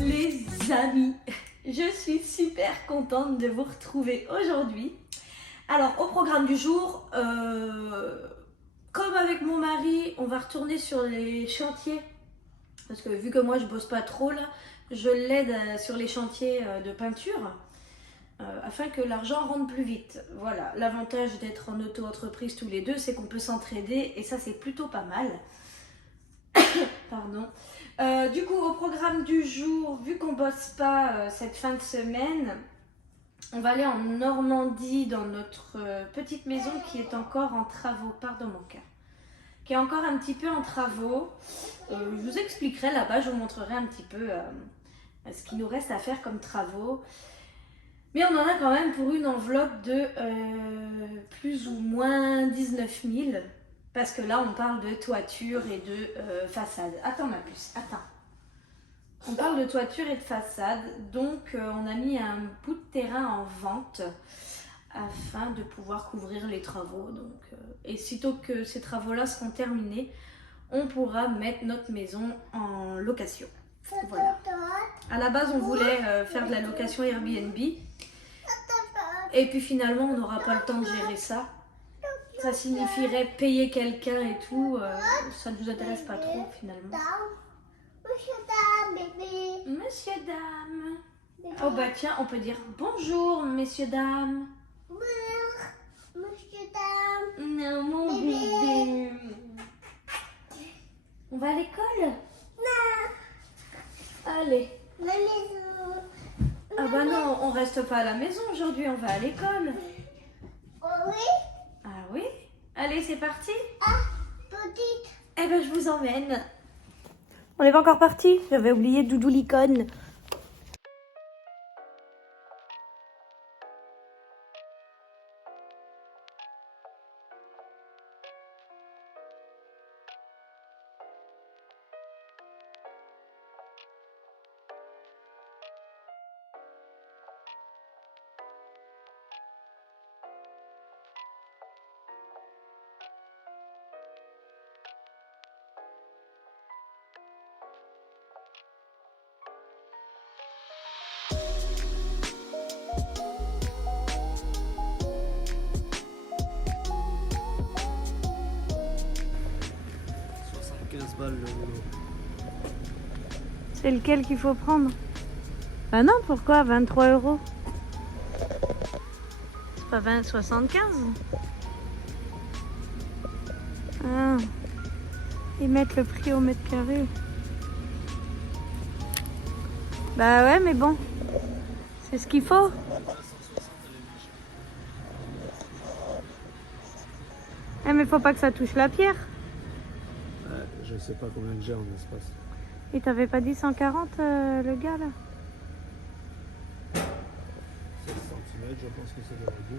Les amis, je suis super contente de vous retrouver aujourd'hui. Alors au programme du jour, comme avec mon mari, on va retourner sur les chantiers. Parce que vu que moi je bosse pas trop là, je l'aide sur les chantiers de peinture. Afin que l'argent rentre plus vite. Voilà, l'avantage d'être en auto-entreprise tous les deux, c'est qu'on peut s'entraider et ça c'est plutôt pas mal. Pardon. Du coup, au programme du jour, vu qu'on bosse pas cette fin de semaine, on va aller en Normandie dans notre petite maison qui est encore en travaux. Pardon mon cœur. Qui est encore un petit peu en travaux. Je vous expliquerai là-bas, je vous montrerai un petit peu ce qu'il nous reste à faire comme travaux. Mais on en a quand même pour une enveloppe de plus ou moins 19 000. Parce que là, on parle de toiture et de façade. Attends ma puce, attends. On parle de toiture et de façade. Donc, on a mis un bout de terrain en vente afin de pouvoir couvrir les travaux. Donc, et sitôt que ces travaux-là seront terminés, on pourra mettre notre maison en location. Voilà. À la base, on voulait faire de la location Airbnb. Et puis finalement, on n'aura pas le temps de gérer ça. Ça signifierait payer quelqu'un et tout. Ça ne nous intéresse pas trop finalement. Monsieur, dame, bébé. Monsieur, dame. Oh bah tiens, on peut dire bonjour, messieurs, dames. Monsieur, dame. Non, mon Bébé. bébé. On va à l'école? Non. Allez. La maison. Ah bah non, on reste pas à la maison aujourd'hui, on va à l'école. Oh oui. Ah oui? Allez, c'est parti? Ah, petite. Eh ben, je vous emmène. On n'est pas encore parti? J'avais oublié Doudou l'icône. Balles, le vélo. C'est lequel qu'il faut prendre? Bah non, pourquoi 23 €? C'est pas 20,75? Ah, ils mettent le prix au mètre carré. Bah ouais, mais bon, c'est ce qu'il faut. Eh mais faut pas que ça touche la pierre. Je sais pas combien que j'ai en espace. Et t'avais pas dit 140 le gars là? 16 cm, je pense que c'est de la gueule.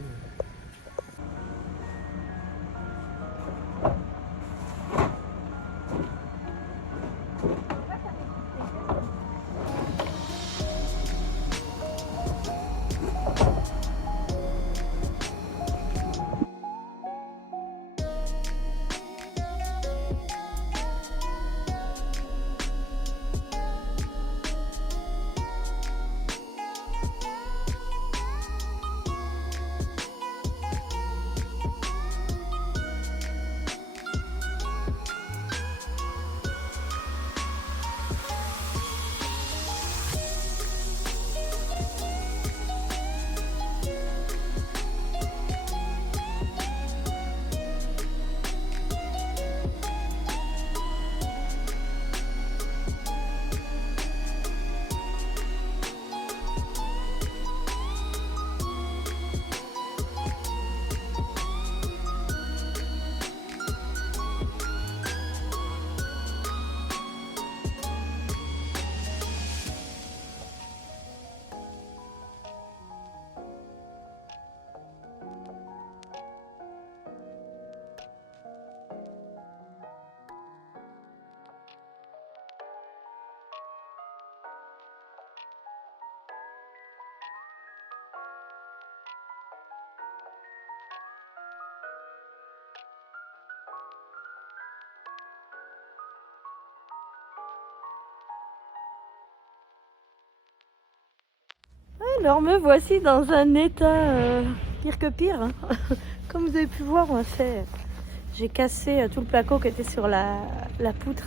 Alors me voici dans un état pire que pire. Hein. Comme vous avez pu voir, j'ai cassé tout le placo qui était sur la poutre.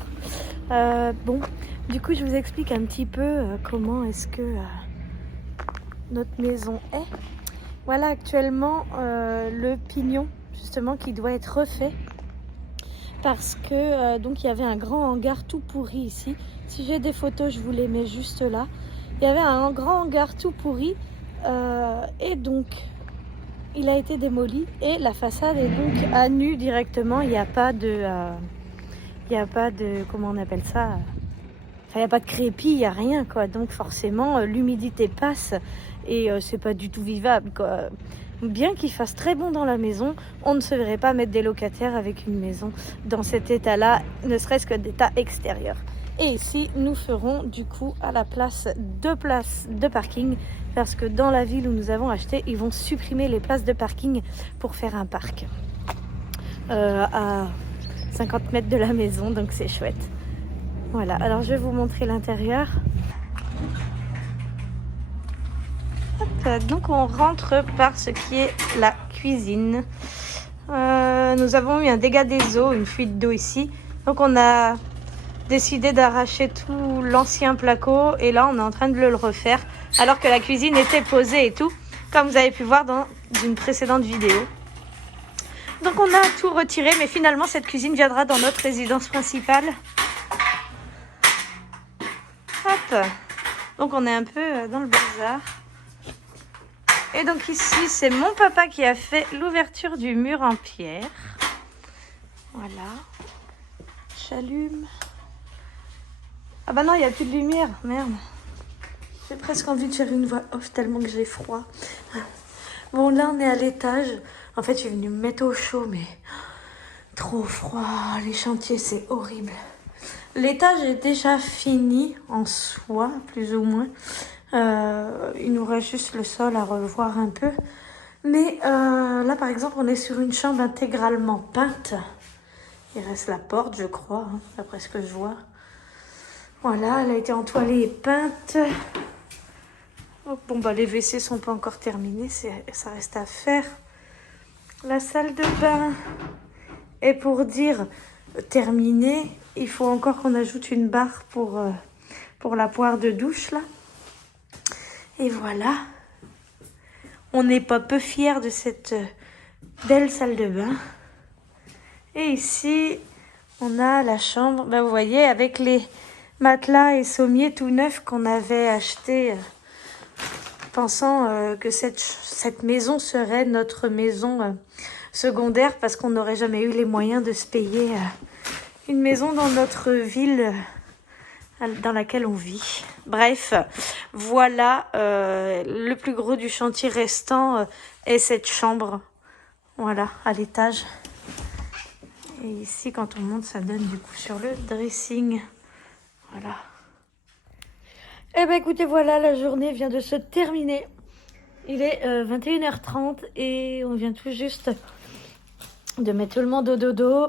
Bon, du coup je vous explique un petit peu comment est-ce que notre maison est. Voilà actuellement le pignon justement qui doit être refait. Parce que donc il y avait un grand hangar tout pourri ici. Si j'ai des photos, je vous les mets juste là. Il y avait un grand hangar tout pourri et donc il a été démoli et la façade est donc à nu directement. Il n'y a pas de, comment on appelle ça, il n'y a pas de crépi, il n'y a rien quoi. Donc forcément l'humidité passe et c'est pas du tout vivable quoi. Bien qu'il fasse très bon dans la maison, on ne se verrait pas mettre des locataires avec une maison dans cet état-là, ne serait-ce que d'état extérieur. Et ici, nous ferons du coup à la place de parking parce que dans la ville où nous avons acheté, ils vont supprimer les places de parking pour faire un parc à 50 mètres de la maison, donc c'est chouette. Voilà, alors je vais vous montrer l'intérieur. Donc on rentre par ce qui est la cuisine. Nous avons eu un dégât des eaux, une fuite d'eau ici. Donc on a décidé d'arracher tout l'ancien placo et là on est en train de le refaire alors que la cuisine était posée et tout, comme vous avez pu voir dans une précédente vidéo. Donc on a tout retiré, mais finalement cette cuisine viendra dans notre résidence principale. Hop. Donc on est un peu dans le bazar. Et donc ici, c'est mon papa qui a fait l'ouverture du mur en pierre. Voilà. J'allume. Ah bah non, il n'y a plus de lumière. Merde. J'ai presque envie de faire une voix off tellement que j'ai froid. Bon, là, on est à l'étage. En fait, je suis venue me mettre au chaud, mais trop froid. Les chantiers, c'est horrible. L'étage est déjà fini en soi, plus ou moins. Il nous reste juste le sol à revoir un peu. Mais là, par exemple, on est sur une chambre intégralement peinte. Il reste la porte, je crois, hein, d'après ce que je vois. Voilà, elle a été entoilée et peinte. Oh, bon, bah, les WC sont pas encore terminés, ça reste à faire. La salle de bain est pour dire terminée. Il faut encore qu'on ajoute une barre pour la poire de douche, là. Et voilà, on n'est pas peu fiers de cette belle salle de bain. Et ici, on a la chambre, ben vous voyez, avec les matelas et sommiers tout neufs qu'on avait achetés, pensant que cette maison serait notre maison secondaire parce qu'on n'aurait jamais eu les moyens de se payer une maison dans notre ville dans laquelle on vit. Bref, voilà, le plus gros du chantier restant est cette chambre, voilà, à l'étage. Et ici, quand on monte, ça donne du coup sur le dressing. Voilà. Eh ben écoutez, voilà, la journée vient de se terminer. Il est 21h30 et on vient tout juste de mettre tout le monde au dodo.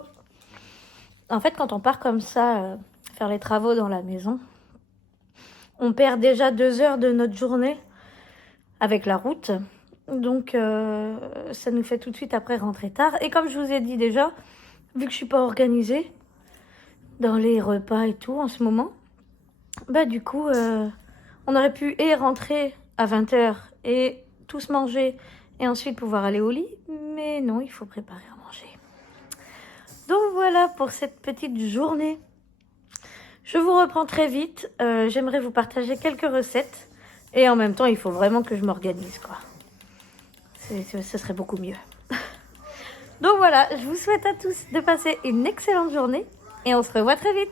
En fait, quand on part comme ça, faire les travaux dans la maison, on perd déjà 2 heures de notre journée avec la route. Donc, ça nous fait tout de suite après rentrer tard. Et comme je vous ai dit déjà, vu que je suis pas organisée dans les repas et tout en ce moment, bah du coup, on aurait pu rentrer à 20h et tous manger et ensuite pouvoir aller au lit. Mais non, il faut préparer à manger. Donc voilà pour cette petite journée. Je vous reprends très vite. J'aimerais vous partager quelques recettes. Et en même temps, il faut vraiment que je m'organise, quoi. Ce serait beaucoup mieux. Donc voilà, je vous souhaite à tous de passer une excellente journée. Et on se revoit très vite.